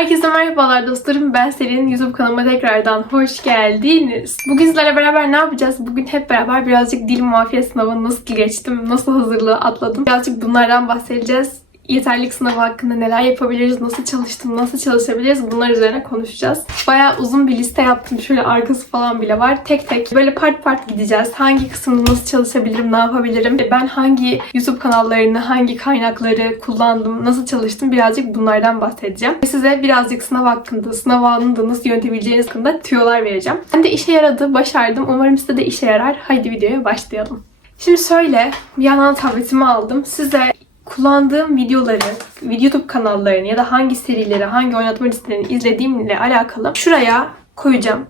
Herkese merhabalar dostlarım. Ben Selin. YouTube kanalıma tekrardan hoş geldiniz. Bugün sizlerle beraber ne yapacağız? Bugün hep beraber birazcık dil muafiyet sınavını nasıl geçtim, nasıl hazırlığı atladım. Birazcık bunlardan bahsedeceğiz. Yeterlik sınavı hakkında neler yapabiliriz, nasıl çalıştım, nasıl çalışabiliriz bunlar üzerine konuşacağız. Bayağı uzun bir liste yaptım. Şöyle arkası falan bile var. Tek tek böyle part part gideceğiz. Hangi kısmında nasıl çalışabilirim, ne yapabilirim? Ben hangi YouTube kanallarını, hangi kaynakları kullandım, nasıl çalıştım birazcık bunlardan bahsedeceğim. Ve size birazcık sınav hakkında, sınav anında nasıl yönetebileceğiniz hakkında tüyolar vereceğim. Ben de işe yaradı, başardım. Umarım size de işe yarar. Haydi videoya başlayalım. Şimdi şöyle, bir yandan tabletimi aldım. Size kullandığım videoları, YouTube kanallarını ya da hangi serileri, hangi oynatma listelerini izlediğimle alakalı şuraya koyacağım.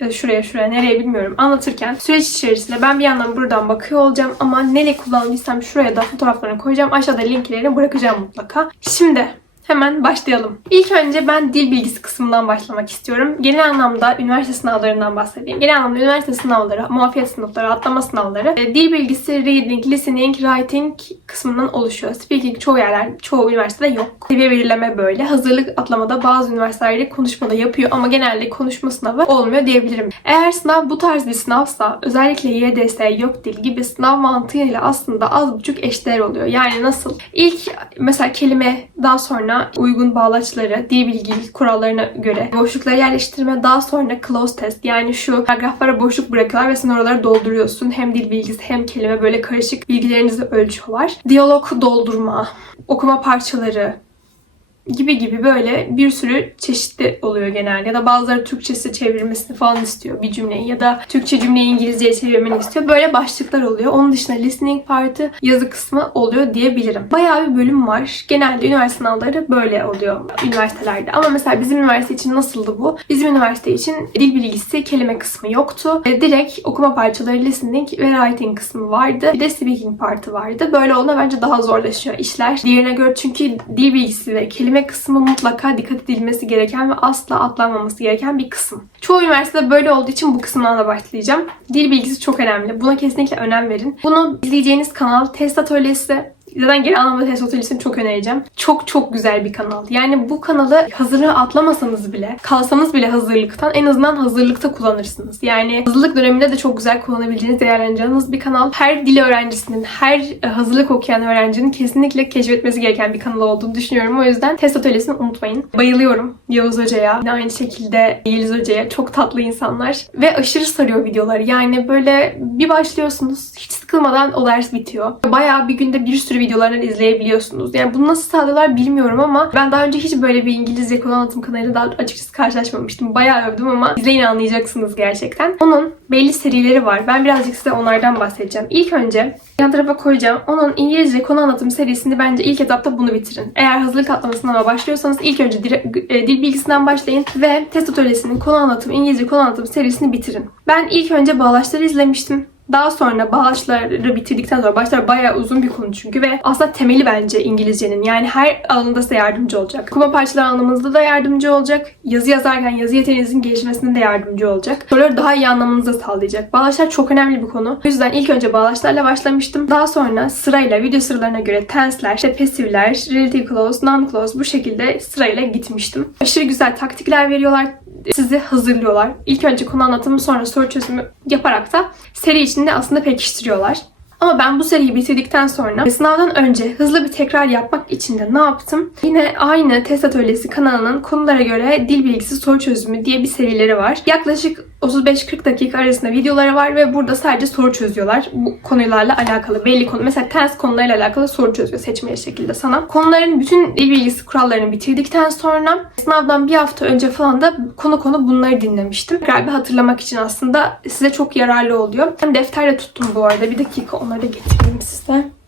Ya da şuraya şuraya nereye bilmiyorum anlatırken süreç içerisinde ben bir yandan buradan bakıyor olacağım ama neyle kullandıysam şuraya da fotoğraflarını koyacağım. Aşağıda linklerini bırakacağım mutlaka. Şimdi Hemen başlayalım. İlk önce ben dil bilgisi kısmından başlamak istiyorum. Genel anlamda üniversite sınavlarından bahsedeyim. Genel anlamda üniversite sınavları, muafiyet sınıfları, atlama sınavları, e, dil bilgisi, reading, listening, writing kısmından oluşuyor. Speaking çoğu yerler, çoğu üniversitede yok. Seviye belirleme böyle. Hazırlık atlamada bazı üniversitelerde konuşmada yapıyor ama genelde konuşma sınavı olmuyor diyebilirim. Eğer sınav bu tarz bir sınavsa özellikle YDS, yok dil gibi sınav mantığıyla aslında az buçuk eşdeğer oluyor. Yani nasıl? İlk mesela kelime daha sonra uygun bağlaçları, dil bilgi kurallarına göre boşlukları yerleştirme, daha sonra close test yani şu paragraflara boşluk bırakıyorlar ve sen oraları dolduruyorsun. Hem dil bilgisi hem kelime böyle karışık bilgilerinizi ölçüyorlar. Diyalog doldurma, okuma parçaları, gibi gibi böyle bir sürü çeşitli oluyor genelde. Ya da bazıları Türkçesi çevirmesini falan istiyor bir cümleyi ya da Türkçe cümleyi İngilizceye çevirmeni istiyor. Böyle başlıklar oluyor. Onun dışında listening partı yazı kısmı oluyor diyebilirim. Bayağı bir bölüm var. Genelde üniversite sınavları böyle oluyor üniversitelerde. Ama mesela bizim üniversite için nasıldı bu? Bizim üniversite için dil bilgisi kelime kısmı yoktu. E, direkt okuma parçaları listening ve writing kısmı vardı. Bir de speaking partı vardı. Böyle olduğunda bence daha zorlaşıyor işler. Diğerine göre çünkü dil bilgisi ve kelime kelime kısmı mutlaka dikkat edilmesi gereken ve asla atlanmaması gereken bir kısım. Çoğu üniversitede böyle olduğu için bu kısımdan da başlayacağım. Dil bilgisi çok önemli. Buna kesinlikle önem verin. Bunu izleyeceğiniz kanal Test Atölyesi Zaten genel anlamda test otelisini çok önereceğim. Çok çok güzel bir kanal. Yani bu kanalı hazırlığı atlamasanız bile, kalsanız bile hazırlıktan en azından hazırlıkta kullanırsınız. Yani hazırlık döneminde de çok güzel kullanabileceğiniz, değerlendireceğiniz bir kanal. Her dil öğrencisinin, her e, hazırlık okuyan öğrencinin kesinlikle keşfetmesi gereken bir kanal olduğunu düşünüyorum. O yüzden test atölyesini unutmayın. Bayılıyorum Yavuz Hoca'ya. Yine aynı şekilde Yeliz Hoca'ya. Çok tatlı insanlar. Ve aşırı sarıyor videoları. Yani böyle bir başlıyorsunuz. Hiç sıkılmadan o ders bitiyor. Bayağı bir günde bir sürü videolarını izleyebiliyorsunuz. Yani bunu nasıl sağlıyorlar bilmiyorum ama ben daha önce hiç böyle bir İngilizce konu anlatım kanalıyla daha açıkçası karşılaşmamıştım. Bayağı övdüm ama izleyin anlayacaksınız gerçekten. Onun belli serileri var. Ben birazcık size onlardan bahsedeceğim. İlk önce yan tarafa koyacağım. Onun İngilizce konu anlatım serisini bence ilk etapta bunu bitirin. Eğer hazırlık atlamasına başlıyorsanız ilk önce dil, e, dil bilgisinden başlayın ve test atölyesinin konu anlatım, İngilizce konu anlatım serisini bitirin. Ben ilk önce bağlaçları izlemiştim. Daha sonra bağlaçları bitirdikten sonra başlar bayağı uzun bir konu çünkü ve aslında temeli bence İngilizcenin. Yani her alanında size yardımcı olacak. Kuma parçaları anlamanızda da yardımcı olacak. Yazı yazarken yazı yeteneğinizin gelişmesinde de yardımcı olacak. Soruları daha iyi anlamanızı da sağlayacak. Bağlaçlar çok önemli bir konu. O yüzden ilk önce bağlaçlarla başlamıştım. Daha sonra sırayla video sıralarına göre tense'ler, işte passiv'ler, relative clause, non-clause bu şekilde sırayla gitmiştim. Aşırı güzel taktikler veriyorlar sizi hazırlıyorlar. İlk önce konu anlatımı sonra soru çözümü yaparak da seri içinde aslında pekiştiriyorlar. Ama ben bu seriyi bitirdikten sonra sınavdan önce hızlı bir tekrar yapmak için de ne yaptım? Yine aynı test atölyesi kanalının konulara göre dil bilgisi soru çözümü diye bir serileri var. Yaklaşık 35-40 dakika arasında videoları var ve burada sadece soru çözüyorlar. Bu konularla alakalı belli konu. Mesela tens konularıyla alakalı soru çözüyor seçmeli şekilde sana. Konuların bütün dil bilgisi kurallarını bitirdikten sonra sınavdan bir hafta önce falan da konu konu bunları dinlemiştim. Tekrar bir hatırlamak için aslında size çok yararlı oluyor. Hem defter de tuttum bu arada. Bir dakika onları da getireyim size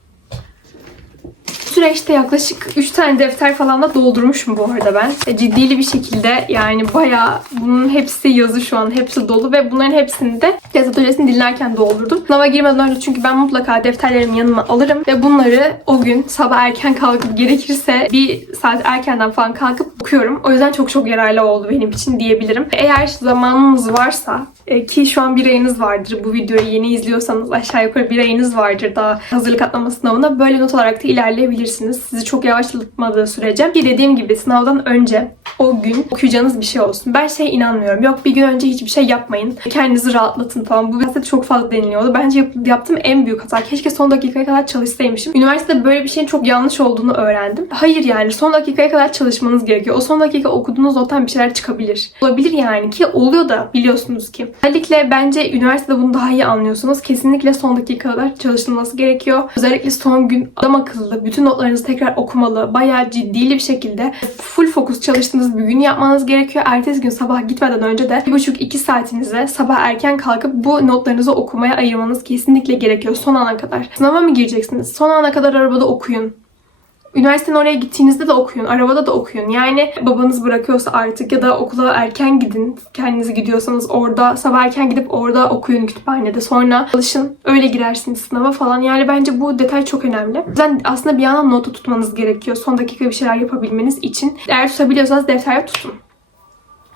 süreçte yaklaşık 3 tane defter falan da doldurmuşum bu arada ben. E, ciddili bir şekilde yani bayağı bunun hepsi yazı şu an. Hepsi dolu ve bunların hepsini de test atölyesini dinlerken doldurdum. Sınava girmeden önce çünkü ben mutlaka defterlerimi yanıma alırım ve bunları o gün sabah erken kalkıp gerekirse bir saat erkenden falan kalkıp okuyorum. O yüzden çok çok yararlı oldu benim için diyebilirim. Eğer zamanınız varsa e, ki şu an bir ayınız vardır. Bu videoyu yeni izliyorsanız aşağı yukarı bir ayınız vardır daha hazırlık atlama sınavına. Böyle not olarak da ilerleyebilirsiniz. Sizi çok yavaşlatmadığı sürece. Ki dediğim gibi sınavdan önce o gün okuyacağınız bir şey olsun. Ben şey inanmıyorum. Yok bir gün önce hiçbir şey yapmayın. Kendinizi rahatlatın falan. Bu aslında çok fazla deniliyordu. Bence yap- yaptığım en büyük hata. Keşke son dakikaya kadar çalışsaymışım. Üniversitede böyle bir şeyin çok yanlış olduğunu öğrendim. Hayır yani son dakikaya kadar çalışmanız gerekiyor. O son dakika okuduğunuz notten bir şeyler çıkabilir. Olabilir yani ki oluyor da biliyorsunuz ki. Özellikle bence üniversitede bunu daha iyi anlıyorsunuz. Kesinlikle son dakikalar çalışılması gerekiyor. Özellikle son gün adam akıllı bütün notlarınızı tekrar okumalı. Bayağı ciddi bir şekilde full fokus çalıştığınız bir gün yapmanız gerekiyor. Ertesi gün sabah gitmeden önce de 1,5-2 saatinize sabah erken kalkıp bu notlarınızı okumaya ayırmanız kesinlikle gerekiyor son ana kadar. Sınava mı gireceksiniz? Son ana kadar arabada okuyun. Üniversitenin oraya gittiğinizde de okuyun, arabada da okuyun. Yani babanız bırakıyorsa artık ya da okula erken gidin. Kendiniz gidiyorsanız orada sabah erken gidip orada okuyun kütüphanede. Sonra çalışın, öyle girersiniz sınava falan. Yani bence bu detay çok önemli. O aslında bir yandan notu tutmanız gerekiyor. Son dakika bir şeyler yapabilmeniz için. Eğer tutabiliyorsanız deftere tutun.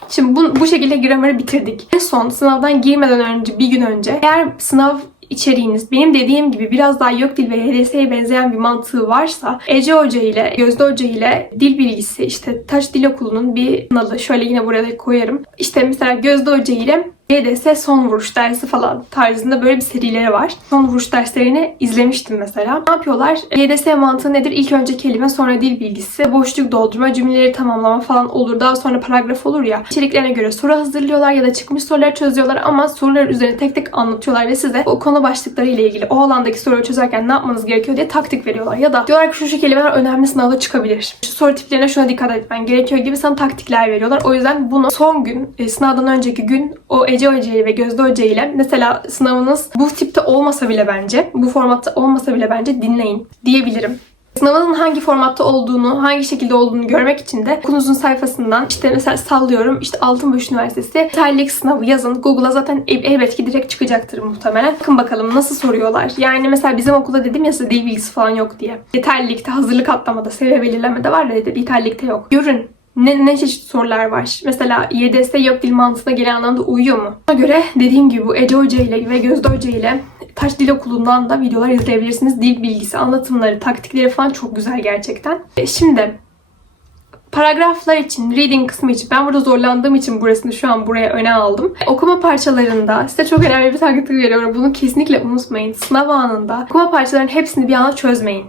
Şimdi bu, bu şekilde grameri bitirdik. En son sınavdan girmeden önce, bir gün önce eğer sınav içeriğiniz benim dediğim gibi biraz daha yok dil ve HDS'ye benzeyen bir mantığı varsa Ece Hoca ile Gözde Hoca ile dil bilgisi işte Taş Dil Okulu'nun bir kanalı şöyle yine buraya koyarım. İşte mesela Gözde Hoca ile YDS son vuruş dersi falan tarzında böyle bir serileri var. Son vuruş derslerini izlemiştim mesela. Ne yapıyorlar? YDS mantığı nedir? İlk önce kelime sonra dil bilgisi, boşluk doldurma, cümleleri tamamlama falan olur. Daha sonra paragraf olur ya. İçeriklerine göre soru hazırlıyorlar ya da çıkmış soruları çözüyorlar ama sorular üzerine tek tek anlatıyorlar ve size o konu başlıkları ile ilgili o alandaki soruyu çözerken ne yapmanız gerekiyor diye taktik veriyorlar. Ya da diyorlar ki şu şu kelimeler önemli sınavda çıkabilir. Şu soru tiplerine şuna dikkat etmen gerekiyor gibi sana taktikler veriyorlar. O yüzden bunu son gün, e, sınavdan önceki gün o Ece Hoca ile ve Gözde Hoca ile mesela sınavınız bu tipte olmasa bile bence, bu formatta olmasa bile bence dinleyin diyebilirim. Sınavın hangi formatta olduğunu, hangi şekilde olduğunu görmek için de okulunuzun sayfasından işte mesela sallıyorum işte Altınbaş Üniversitesi terlik sınavı yazın. Google'a zaten el- elbet ki direkt çıkacaktır muhtemelen. Bakın bakalım nasıl soruyorlar. Yani mesela bizim okulda dedim ya size dil bilgisi falan yok diye. Yeterlilikte, hazırlık atlamada, seviye belirlemede var da dedi yeterlilikte yok. Görün ne, ne çeşit sorular var. Mesela YDS yok dil mantığına gelen anlamda uyuyor mu? Ona göre dediğim gibi bu Ece Hoca ile ve Gözde Hoca ile Taş Dil Okulu'ndan da videolar izleyebilirsiniz. Dil bilgisi, anlatımları, taktikleri falan çok güzel gerçekten. E, Şimdi paragraflar için, reading kısmı için ben burada zorlandığım için burasını şu an buraya öne aldım. Okuma parçalarında size çok önemli bir taktik veriyorum. Bunu kesinlikle unutmayın. Sınav anında okuma parçalarının hepsini bir anda çözmeyin.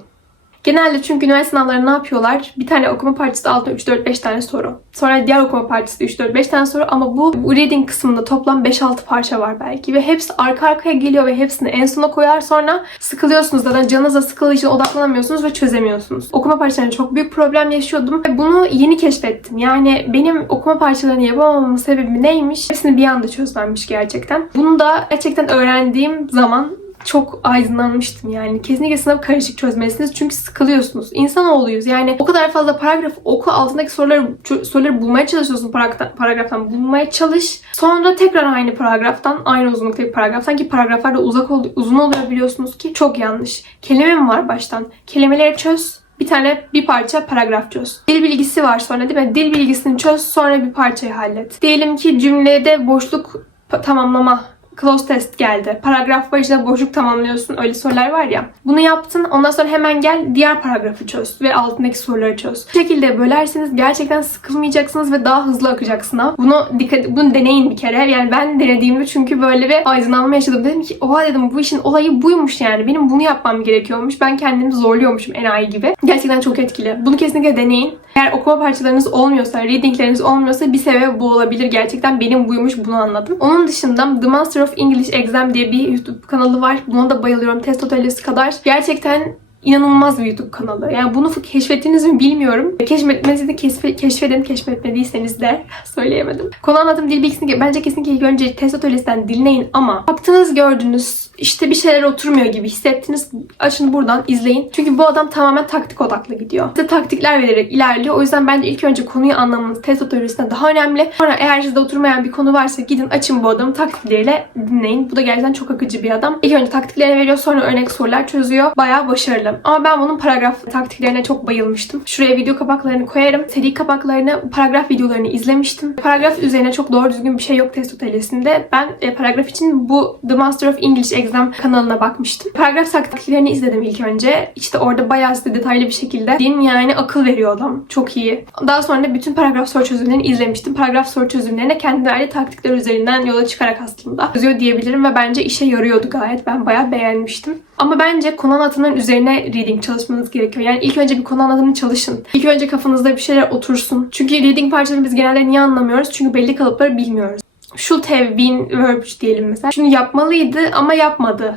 Genelde çünkü üniversite sınavları ne yapıyorlar? Bir tane okuma parçası altında 3-4-5 tane soru. Sonra diğer okuma parçası 3-4-5 tane soru ama bu reading kısmında toplam 5-6 parça var belki. Ve hepsi arka arkaya geliyor ve hepsini en sona koyar sonra sıkılıyorsunuz zaten canınız da sıkıldığı için odaklanamıyorsunuz ve çözemiyorsunuz. Okuma parçalarında çok büyük problem yaşıyordum ve bunu yeni keşfettim. Yani benim okuma parçalarını yapamamamın sebebi neymiş? Hepsini bir anda çözmenmiş gerçekten. Bunu da gerçekten öğrendiğim zaman çok aydınlanmıştım yani. Kesinlikle sınav karışık çözmelisiniz çünkü sıkılıyorsunuz. İnsanoğluyuz. Yani o kadar fazla paragraf oku altındaki soruları soruları bulmaya çalışıyorsun paragraftan, paragraftan bulmaya çalış. Sonra tekrar aynı paragraftan aynı uzunluktaki paragraftan ki paragraflar da uzak ol- uzun oluyor biliyorsunuz ki çok yanlış. Kelime mi var baştan? Kelimeleri çöz. Bir tane bir parça paragraf çöz. Dil bilgisi var sonra değil mi? Dil bilgisini çöz sonra bir parçayı hallet. Diyelim ki cümlede boşluk tamamlama close test geldi. Paragraf başına boşluk tamamlıyorsun. Öyle sorular var ya. Bunu yaptın. Ondan sonra hemen gel diğer paragrafı çöz ve altındaki soruları çöz. Bu şekilde bölerseniz gerçekten sıkılmayacaksınız ve daha hızlı akacak sınav. Bunu dikkat bunu deneyin bir kere. Yani ben denediğimde çünkü böyle bir aydınlanma yaşadım. Dedim ki oha dedim bu işin olayı buymuş yani. Benim bunu yapmam gerekiyormuş. Ben kendimi zorluyormuşum enayi gibi. Gerçekten çok etkili. Bunu kesinlikle deneyin. Eğer okuma parçalarınız olmuyorsa, readingleriniz olmuyorsa bir sebebi bu olabilir. Gerçekten benim buymuş bunu anladım. Onun dışında The Master of English Exam diye bir YouTube kanalı var. Buna da bayılıyorum. Test atölyesi kadar. Gerçekten inanılmaz bir YouTube kanalı. Yani bunu keşfettiniz mi bilmiyorum. Keşfetmenizi de keşfe- keşfedin. Keşfetmediyseniz de söyleyemedim. Konu anlatım dil bilgisini bence kesinlikle ilk önce test atölyesinden dinleyin ama baktınız gördünüz işte bir şeyler oturmuyor gibi hissettiniz. Açın buradan izleyin. Çünkü bu adam tamamen taktik odaklı gidiyor. Size taktikler vererek ilerliyor. O yüzden bence ilk önce konuyu anlamanız test atölyesinden daha önemli. Sonra eğer sizde oturmayan bir konu varsa gidin açın bu adamı taktikleriyle dinleyin. Bu da gerçekten çok akıcı bir adam. İlk önce taktiklerini veriyor sonra örnek sorular çözüyor. Bayağı başarılı. Diyebilirim. Ama ben bunun paragraf taktiklerine çok bayılmıştım. Şuraya video kapaklarını koyarım. Seri kapaklarını, paragraf videolarını izlemiştim. Paragraf üzerine çok doğru düzgün bir şey yok test atölyesinde. Ben e, paragraf için bu The Master of English Exam kanalına bakmıştım. Paragraf taktiklerini izledim ilk önce. İşte orada bayağı size detaylı bir şekilde din yani akıl veriyor adam. Çok iyi. Daha sonra bütün paragraf soru çözümlerini izlemiştim. Paragraf soru çözümlerine kendi verdiği taktikler üzerinden yola çıkarak aslında yazıyor diyebilirim ve bence işe yarıyordu gayet. Ben bayağı beğenmiştim. Ama bence konu anlatımının üzerine reading çalışmanız gerekiyor. Yani ilk önce bir konu anlatımını çalışın. İlk önce kafanızda bir şeyler otursun. Çünkü reading parçalarını biz genelde niye anlamıyoruz? Çünkü belli kalıpları bilmiyoruz. Should have been verb diyelim mesela. Şunu yapmalıydı ama yapmadı.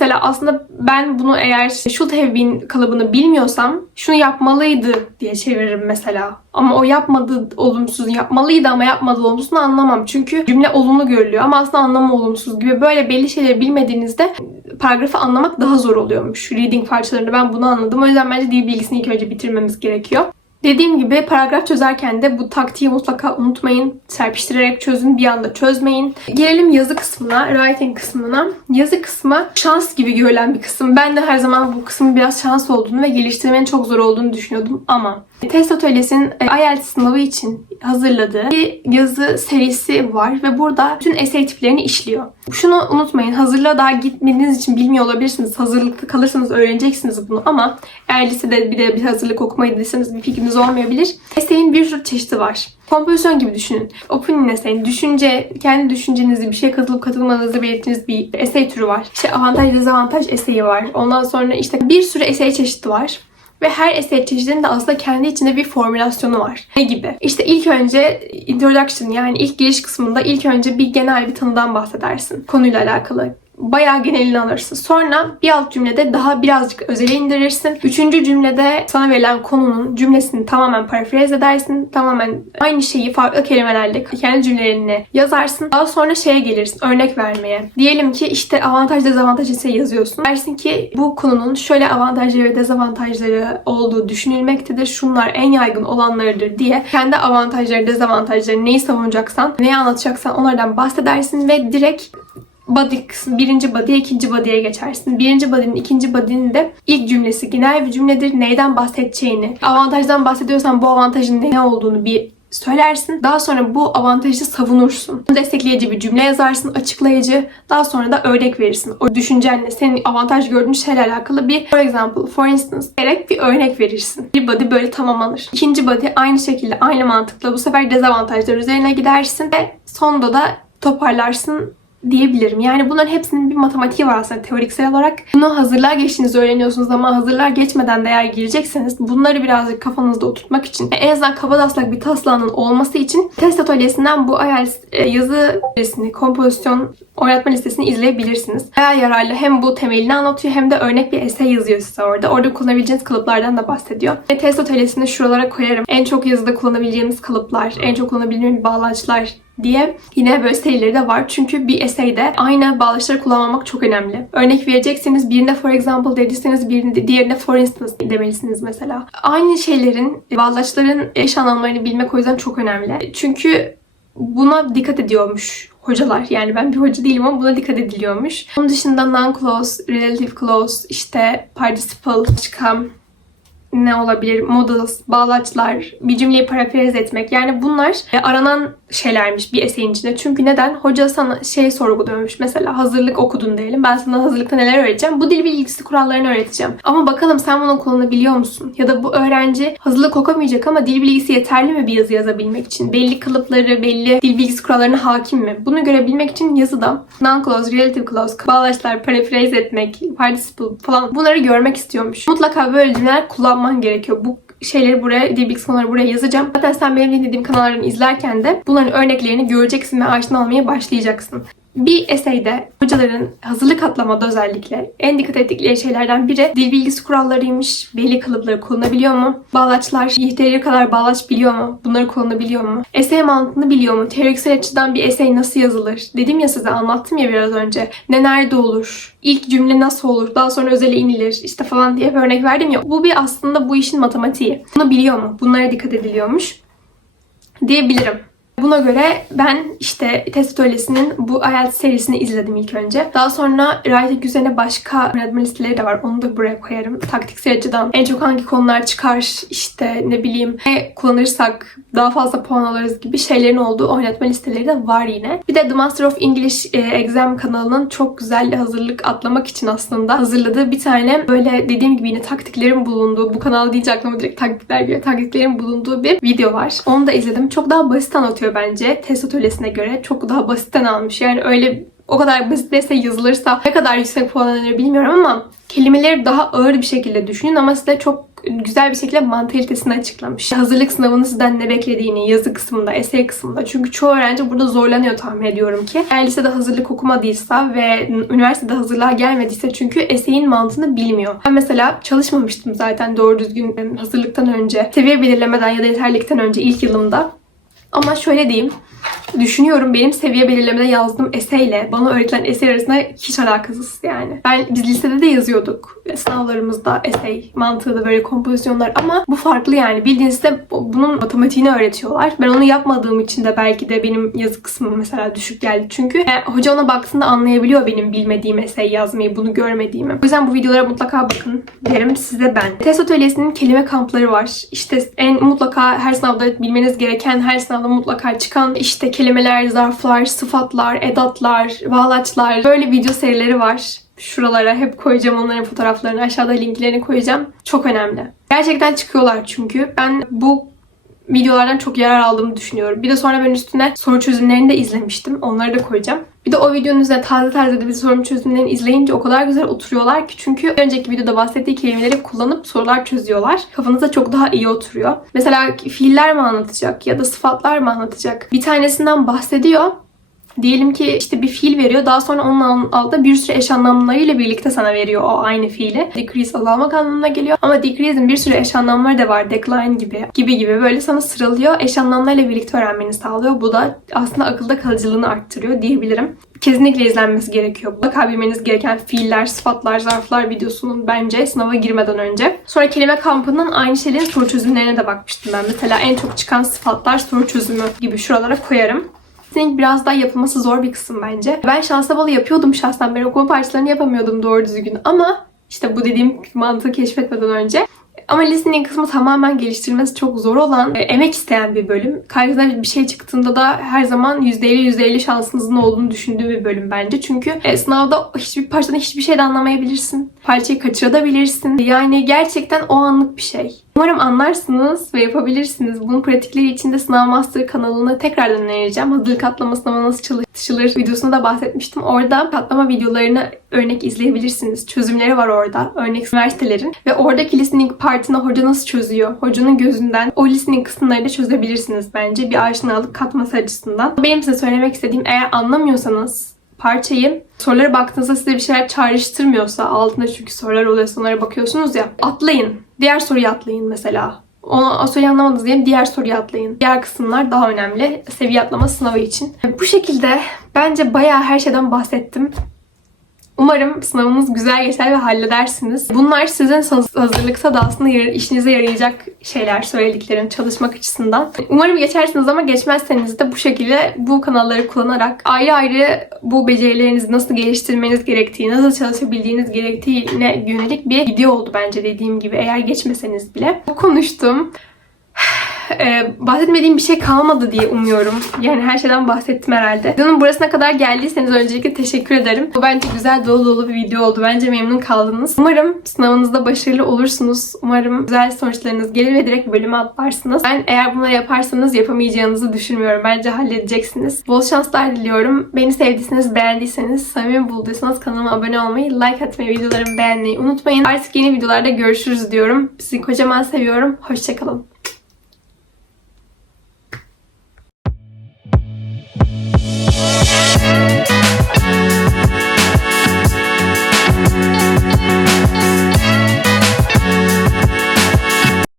Mesela aslında ben bunu eğer should have been kalıbını bilmiyorsam şunu yapmalıydı diye çeviririm mesela. Ama o yapmadı olumsuz, yapmalıydı ama yapmadı olumsuzunu anlamam. Çünkü cümle olumlu görülüyor ama aslında anlamı olumsuz gibi böyle belli şeyleri bilmediğinizde paragrafı anlamak daha zor oluyormuş. Reading parçalarında ben bunu anladım. O yüzden bence dil bilgisini ilk önce bitirmemiz gerekiyor. Dediğim gibi paragraf çözerken de bu taktiği mutlaka unutmayın. Serpiştirerek çözün, bir anda çözmeyin. Gelelim yazı kısmına, writing kısmına. Yazı kısmı şans gibi görülen bir kısım. Ben de her zaman bu kısmın biraz şans olduğunu ve geliştirmenin çok zor olduğunu düşünüyordum ama Test Atölyesi'nin e, IELTS sınavı için hazırladığı bir yazı serisi var ve burada bütün essay tiplerini işliyor. Şunu unutmayın, hazırlığa daha gitmediğiniz için bilmiyor olabilirsiniz. Hazırlıkta kalırsanız öğreneceksiniz bunu ama eğer lisede bir de bir hazırlık okumayı bir fikriniz olmayabilir. Essay'in bir sürü çeşidi var. Kompozisyon gibi düşünün. Opinion essay, düşünce, kendi düşüncenizi, bir şey katılıp katılmanızı belirttiğiniz bir essay türü var. İşte avantaj, dezavantaj eseyi var. Ondan sonra işte bir sürü essay çeşidi var. Ve her essay çeşidinin de aslında kendi içinde bir formülasyonu var. Ne gibi? İşte ilk önce introduction yani ilk giriş kısmında ilk önce bir genel bir tanıdan bahsedersin. Konuyla alakalı bayağı genelini alırsın. Sonra bir alt cümlede daha birazcık özele indirirsin. Üçüncü cümlede sana verilen konunun cümlesini tamamen paraphrase edersin. Tamamen aynı şeyi farklı kelimelerle kendi cümlelerini yazarsın. Daha sonra şeye gelirsin. Örnek vermeye. Diyelim ki işte avantaj dezavantaj ise yazıyorsun. Dersin ki bu konunun şöyle avantajları ve dezavantajları olduğu düşünülmektedir. Şunlar en yaygın olanlarıdır diye kendi avantajları, dezavantajları neyi savunacaksan, neyi anlatacaksan onlardan bahsedersin ve direkt body kısmı, birinci body'ye, ikinci body'ye geçersin. Birinci body'nin, ikinci body'nin de ilk cümlesi genel bir cümledir. Neyden bahsedeceğini, avantajdan bahsediyorsan bu avantajın ne olduğunu bir söylersin. Daha sonra bu avantajı savunursun. Destekleyici bir cümle yazarsın, açıklayıcı. Daha sonra da örnek verirsin. O düşüncenle, senin avantaj gördüğün şeyle alakalı bir for example, for instance gerek bir örnek verirsin. Bir body böyle tamamlanır. İkinci body aynı şekilde, aynı mantıkla bu sefer dezavantajlar üzerine gidersin ve sonda da toparlarsın diyebilirim. Yani bunların hepsinin bir matematiği var aslında teoriksel olarak. Bunu hazırlığa geçtiğinizi öğreniyorsunuz ama hazırlığa geçmeden de eğer girecekseniz bunları birazcık kafanızda oturtmak için en azından kabadaslak bir taslağının olması için test atölyesinden bu IELTS e, yazı listesini, kompozisyon öğretmen listesini izleyebilirsiniz. Bayağı yararlı. Hem bu temelini anlatıyor hem de örnek bir essay yazıyor size orada. Orada kullanabileceğiniz kalıplardan da bahsediyor. Ve test atölyesini şuralara koyarım. En çok yazıda kullanabileceğimiz kalıplar, en çok kullanabileceğimiz bağlaçlar diye yine böyle serileri de var. Çünkü bir essayde aynı bağlaçları kullanmamak çok önemli. Örnek verecekseniz birinde for example dediyseniz birinde, diğerinde for instance demelisiniz mesela. Aynı şeylerin, bağlaçların eş anlamlarını bilmek o yüzden çok önemli. Çünkü buna dikkat ediyormuş hocalar. Yani ben bir hoca değilim ama buna dikkat ediliyormuş. Onun dışında non-clause, relative clause, işte participle, çıkan ne olabilir? Models, bağlaçlar, bir cümleyi parafraze etmek. Yani bunlar e, aranan şeylermiş bir eseyin içinde. Çünkü neden? Hoca sana şey sorguluyormuş. Mesela hazırlık okudun diyelim. Ben sana hazırlıkta neler öğreteceğim? Bu dil bilgisi kurallarını öğreteceğim. Ama bakalım sen bunu kullanabiliyor musun? Ya da bu öğrenci hazırlık okumayacak ama dil bilgisi yeterli mi bir yazı yazabilmek için? Belli kalıpları, belli dil bilgisi kurallarına hakim mi? Bunu görebilmek için yazıda non-clause, relative clause, bağlaçlar, paraphrase etmek, participle falan bunları görmek istiyormuş. Mutlaka böyle cümleler kullanman gerekiyor. Bu şeyleri buraya, dil bilgisi konuları buraya yazacağım. Zaten sen benim dinlediğim kanallarımı izlerken de bunların örneklerini göreceksin ve aşina olmaya başlayacaksın. Bir eseyde hocaların hazırlık atlamada özellikle en dikkat ettikleri şeylerden biri dil bilgisi kurallarıymış. Belli kalıpları kullanabiliyor mu? Bağlaçlar yeteri kadar bağlaç biliyor mu? Bunları kullanabiliyor mu? Esey mantığını biliyor mu? Teoriksel açıdan bir esey nasıl yazılır? Dedim ya size anlattım ya biraz önce. Ne nerede olur? İlk cümle nasıl olur? Daha sonra özele inilir. işte falan diye bir örnek verdim ya. Bu bir aslında bu işin matematiği. Bunu biliyor mu? Bunlara dikkat ediliyormuş. Diyebilirim. Buna göre ben işte test atölyesinin bu IELTS serisini izledim ilk önce. Daha sonra writing üzerine başka öğretmen listeleri de var. Onu da buraya koyarım. Taktiksel açıdan en çok hangi konular çıkar işte ne bileyim ne kullanırsak daha fazla puan alırız gibi şeylerin olduğu oynatma listeleri de var yine. Bir de The Master of English e, Exam kanalının çok güzel hazırlık atlamak için aslında hazırladığı bir tane böyle dediğim gibi yine taktiklerin bulunduğu bu kanal deyince aklıma direkt taktikler geliyor. Taktiklerin bulunduğu bir video var. Onu da izledim. Çok daha basit anlatıyor bence test atölyesine göre. Çok daha basitten almış. Yani öyle o kadar basitse yazılırsa ne kadar yüksek puan alınır bilmiyorum ama kelimeleri daha ağır bir şekilde düşünün ama size çok güzel bir şekilde mantalitesini açıklamış. Hazırlık sınavının sizden ne beklediğini yazı kısmında, essay kısmında. Çünkü çoğu öğrenci burada zorlanıyor tahmin ediyorum ki. Eğer lisede hazırlık okumadıysa ve üniversitede hazırlığa gelmediyse çünkü essay'in mantığını bilmiyor. Ben mesela çalışmamıştım zaten doğru düzgün hazırlıktan önce, seviye belirlemeden ya da yeterlilikten önce ilk yılımda. Ama şöyle diyeyim, düşünüyorum benim seviye belirlemede yazdığım eseyle bana öğretilen esey arasında hiç alakasız yani. Ben biz lisede de yazıyorduk. Sınavlarımızda esey mantığı da böyle kompozisyonlar ama bu farklı yani. Bildiğinizde bunun matematiğini öğretiyorlar. Ben onu yapmadığım için de belki de benim yazı kısmım mesela düşük geldi. Çünkü yani hoca ona baktığında anlayabiliyor benim bilmediğim esey yazmayı, bunu görmediğimi. O yüzden bu videolara mutlaka bakın derim size ben. Test atölyesinin kelime kampları var. İşte en mutlaka her sınavda bilmeniz gereken, her sınavda mutlaka çıkan işte kelimeler, zarflar, sıfatlar, edatlar, bağlaçlar böyle video serileri var. Şuralara hep koyacağım onların fotoğraflarını. Aşağıda linklerini koyacağım. Çok önemli. Gerçekten çıkıyorlar çünkü. Ben bu videolardan çok yarar aldığımı düşünüyorum. Bir de sonra ben üstüne soru çözümlerini de izlemiştim. Onları da koyacağım. Bir de o videonun üzerine taze taze de bir soru çözümlerini izleyince o kadar güzel oturuyorlar ki çünkü önceki videoda bahsettiği kelimeleri kullanıp sorular çözüyorlar. Kafanıza çok daha iyi oturuyor. Mesela fiiller mi anlatacak ya da sıfatlar mı anlatacak? Bir tanesinden bahsediyor. Diyelim ki işte bir fiil veriyor. Daha sonra onun altında bir sürü eş anlamlarıyla birlikte sana veriyor o aynı fiili. Decrease azalmak anlamına geliyor. Ama decrease'in bir sürü eş anlamları da var. Decline gibi. Gibi gibi böyle sana sıralıyor. Eş anlamlarıyla birlikte öğrenmeni sağlıyor. Bu da aslında akılda kalıcılığını arttırıyor diyebilirim. Kesinlikle izlenmesi gerekiyor. Mutlaka bilmeniz gereken fiiller, sıfatlar, zarflar videosunun bence sınava girmeden önce. Sonra kelime kampının aynı şeylerin soru çözümlerine de bakmıştım ben. Mesela en çok çıkan sıfatlar soru çözümü gibi şuralara koyarım. Listening biraz daha yapılması zor bir kısım bence. Ben şanslı balı yapıyordum şahsen. Ben okuma parçalarını yapamıyordum doğru düzgün. Ama işte bu dediğim mantığı keşfetmeden önce ama listening kısmı tamamen geliştirilmesi çok zor olan, e, emek isteyen bir bölüm. Karşınıza bir şey çıktığında da her zaman %50 %50 şansınızın olduğunu düşündüğüm bir bölüm bence. Çünkü e, sınavda hiçbir parçadan hiçbir şey de anlamayabilirsin. Parçayı kaçırabilirsin. Yani gerçekten o anlık bir şey. Umarım anlarsınız ve yapabilirsiniz. Bunun pratikleri için de Sınav Master kanalını tekrardan önereceğim. Hazırlık katlama sınavı nasıl çalışılır videosunda da bahsetmiştim. Orada katlama videolarını örnek izleyebilirsiniz. Çözümleri var orada. Örnek üniversitelerin. Ve oradaki listening partını hoca nasıl çözüyor? Hocanın gözünden o listening kısımları da çözebilirsiniz bence. Bir aşinalık katması açısından. Benim size söylemek istediğim eğer anlamıyorsanız parçayı sorulara baktığınızda size bir şeyler çağrıştırmıyorsa altında çünkü sorular oluyor onlara bakıyorsunuz ya atlayın. Diğer soruyu atlayın mesela. Onu, o soruyu anlamadınız diye diğer soruyu atlayın. Diğer kısımlar daha önemli. Seviye atlama sınavı için. Bu şekilde bence bayağı her şeyden bahsettim. Umarım sınavınız güzel geçer ve halledersiniz. Bunlar sizin hazırlıkta da aslında işinize yarayacak şeyler söylediklerim çalışmak açısından. Umarım geçersiniz ama geçmezseniz de bu şekilde bu kanalları kullanarak ayrı ayrı bu becerilerinizi nasıl geliştirmeniz gerektiği, nasıl çalışabildiğiniz gerektiğine yönelik bir video oldu bence dediğim gibi eğer geçmeseniz bile. Bu konuştum e, bahsetmediğim bir şey kalmadı diye umuyorum. Yani her şeyden bahsettim herhalde. Videonun burasına kadar geldiyseniz öncelikle teşekkür ederim. Bu bence güzel dolu dolu bir video oldu. Bence memnun kaldınız. Umarım sınavınızda başarılı olursunuz. Umarım güzel sonuçlarınız gelir ve direkt bölüme atlarsınız. Ben eğer bunları yaparsanız yapamayacağınızı düşünmüyorum. Bence halledeceksiniz. Bol şanslar diliyorum. Beni sevdiyseniz, beğendiyseniz, samimi bulduysanız kanalıma abone olmayı, like atmayı, videolarımı beğenmeyi unutmayın. Artık yeni videolarda görüşürüz diyorum. Sizi kocaman seviyorum. Hoşçakalın.